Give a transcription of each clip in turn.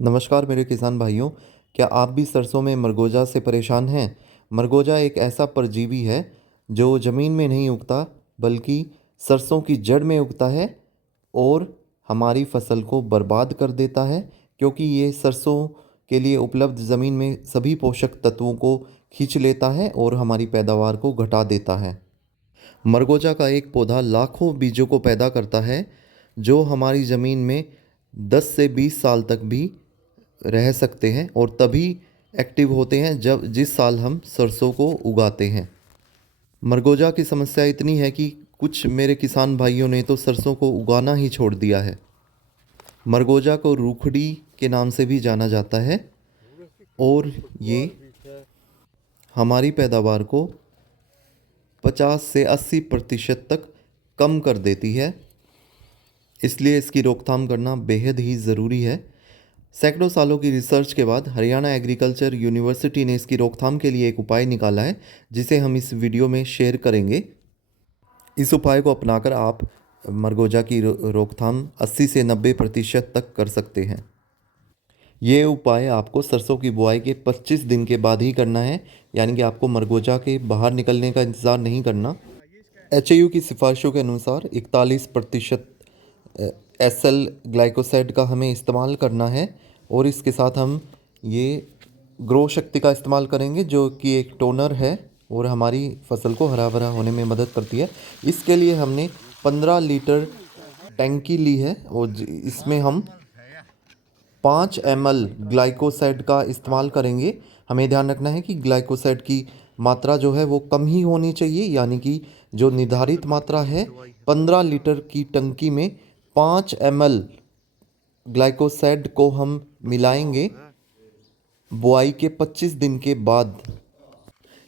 नमस्कार मेरे किसान भाइयों। क्या आप भी सरसों में मरगोजा से परेशान हैं? मरगोजा एक ऐसा परजीवी है जो ज़मीन में नहीं उगता बल्कि सरसों की जड़ में उगता है और हमारी फसल को बर्बाद कर देता है, क्योंकि ये सरसों के लिए उपलब्ध ज़मीन में सभी पोषक तत्वों को खींच लेता है और हमारी पैदावार को घटा देता है। मरगोजा का एक पौधा लाखों बीजों को पैदा करता है जो हमारी ज़मीन में 10 से 20 साल तक भी रह सकते हैं और तभी एक्टिव होते हैं जब जिस साल हम सरसों को उगाते हैं। मरगोजा की समस्या इतनी है कि कुछ मेरे किसान भाइयों ने तो सरसों को उगाना ही छोड़ दिया है। मरगोजा को रूखड़ी के नाम से भी जाना जाता है और ये हमारी पैदावार को 50 से 80% तक कम कर देती है, इसलिए इसकी रोकथाम करना बेहद ही ज़रूरी है। सैकड़ों सालों की रिसर्च के बाद हरियाणा एग्रीकल्चर यूनिवर्सिटी ने इसकी रोकथाम के लिए एक उपाय निकाला है, जिसे हम इस वीडियो में शेयर करेंगे। इस उपाय को अपनाकर आप मरगोजा की रोकथाम 80 से 90% तक कर सकते हैं। ये उपाय आपको सरसों की बुआई के 25 दिन के बाद ही करना है, यानी कि आपको मरगोजा के बाहर निकलने का इंतज़ार नहीं करना। एचएयू की सिफारिशों के अनुसार 41% एसएल ग्लाइकोसाइड का हमें इस्तेमाल करना है और इसके साथ हम ये ग्रो शक्ति का इस्तेमाल करेंगे, जो कि एक टोनर है और हमारी फसल को हरा भरा होने में मदद करती है। इसके लिए हमने 15 लीटर टैंकी ली है और इसमें हम 5 ml ग्लाइकोसाइड का इस्तेमाल करेंगे। हमें ध्यान रखना है कि ग्लाइकोसाइड की मात्रा जो है वो कम ही होनी चाहिए, यानी कि जो निर्धारित मात्रा है 15 लीटर की टंकी में 5 ml ग्लाइकोसाइड को हम मिलाएंगे बुआई के 25 दिन के बाद।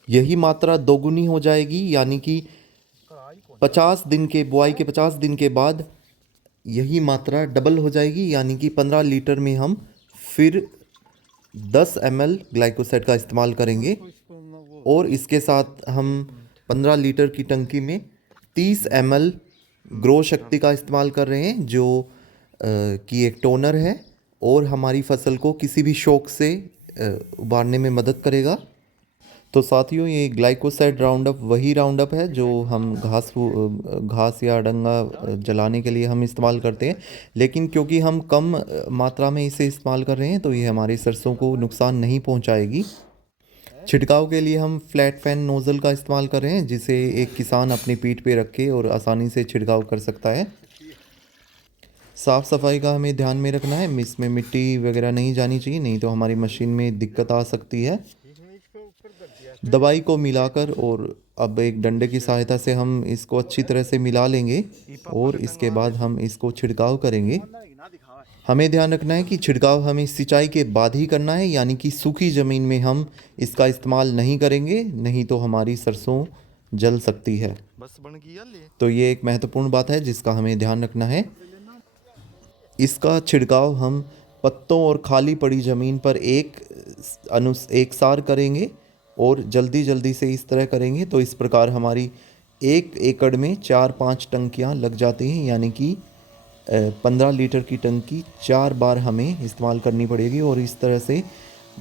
यही मात्रा दोगुनी हो जाएगी, यानी कि 50 दिन के बुआई के 50 दिन के बाद यही मात्रा डबल हो जाएगी, यानी कि 15 लीटर में हम फिर 10 ml ग्लाइकोसाइड का इस्तेमाल करेंगे और इसके साथ हम 15 लीटर की टंकी में 30 ml ग्रो शक्ति का इस्तेमाल कर रहे हैं, जो कि एक टोनर है और हमारी फसल को किसी भी शौक से उबारने में मदद करेगा। तो साथियों, ये ग्लाइकोसाइड राउंडअप वही राउंडअप है जो हम घास या डंगा जलाने के लिए हम इस्तेमाल करते हैं, लेकिन क्योंकि हम कम मात्रा में इसे इस्तेमाल कर रहे हैं तो ये हमारे सरसों को नुकसान नहीं पहुंचाएगी। छिड़काव के लिए हम फ्लैट फैन नोज़ल का इस्तेमाल कर रहे हैं, जिसे एक किसान अपनी पीठ पे रखे और आसानी से छिड़काव कर सकता है। साफ़ सफाई का हमें ध्यान में रखना है, इसमें मिट्टी वगैरह नहीं जानी चाहिए, नहीं तो हमारी मशीन में दिक्कत आ सकती है। दवाई को मिलाकर और अब एक डंडे की सहायता से हम इसको अच्छी तरह से मिला लेंगे और इसके बाद हम इसको छिड़काव करेंगे। हमें ध्यान रखना है कि छिड़काव हमें सिंचाई के बाद ही करना है, यानी कि सूखी ज़मीन में हम इसका इस्तेमाल नहीं करेंगे, नहीं तो हमारी सरसों जल सकती है। तो ये एक महत्वपूर्ण बात है जिसका हमें ध्यान रखना है। इसका छिड़काव हम पत्तों और खाली पड़ी ज़मीन पर एक सार करेंगे और जल्दी जल्दी से इस तरह करेंगे, तो इस प्रकार हमारी 1 एकड़ में 4-5 टंकियाँ लग जाती हैं, यानी कि 15 लीटर की टंकी 4 बार हमें इस्तेमाल करनी पड़ेगी और इस तरह से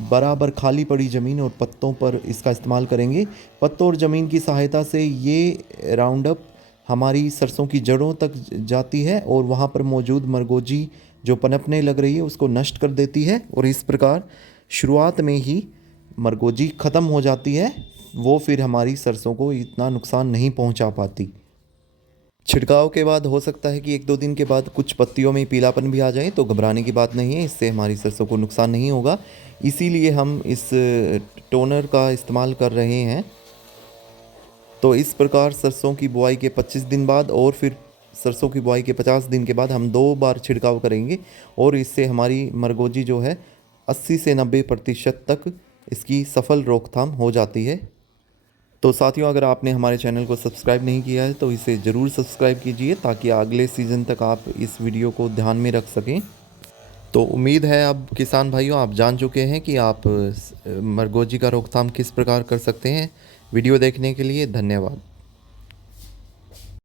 बराबर खाली पड़ी ज़मीन और पत्तों पर इसका इस्तेमाल करेंगे। पत्तों और ज़मीन की सहायता से ये राउंडअप हमारी सरसों की जड़ों तक जाती है और वहाँ पर मौजूद मरगोजी जो पनपने लग रही है उसको नष्ट कर देती है और इस प्रकार शुरुआत में ही मरगोजी ख़त्म हो जाती है, वो फिर हमारी सरसों को इतना नुकसान नहीं पहुंचा पाती। छिड़काव के बाद हो सकता है कि 1-2 दिन के बाद कुछ पत्तियों में पीलापन भी आ जाए, तो घबराने की बात नहीं है, इससे हमारी सरसों को नुकसान नहीं होगा। इसीलिए हम इस टोनर का इस्तेमाल कर रहे हैं। तो इस प्रकार सरसों की बुआई के 25 दिन बाद और फिर सरसों की बुआई के 50 दिन के बाद हम 2 बार छिड़काव करेंगे और इससे हमारी मरगोजी जो है 80 से 90% तक इसकी सफल रोकथाम हो जाती है। तो साथियों, अगर आपने हमारे चैनल को सब्सक्राइब नहीं किया है तो इसे ज़रूर सब्सक्राइब कीजिए ताकि अगले सीज़न तक आप इस वीडियो को ध्यान में रख सकें। तो उम्मीद है अब किसान भाइयों आप जान चुके हैं कि आप मरगोजी का रोकथाम किस प्रकार कर सकते हैं। वीडियो देखने के लिए धन्यवाद।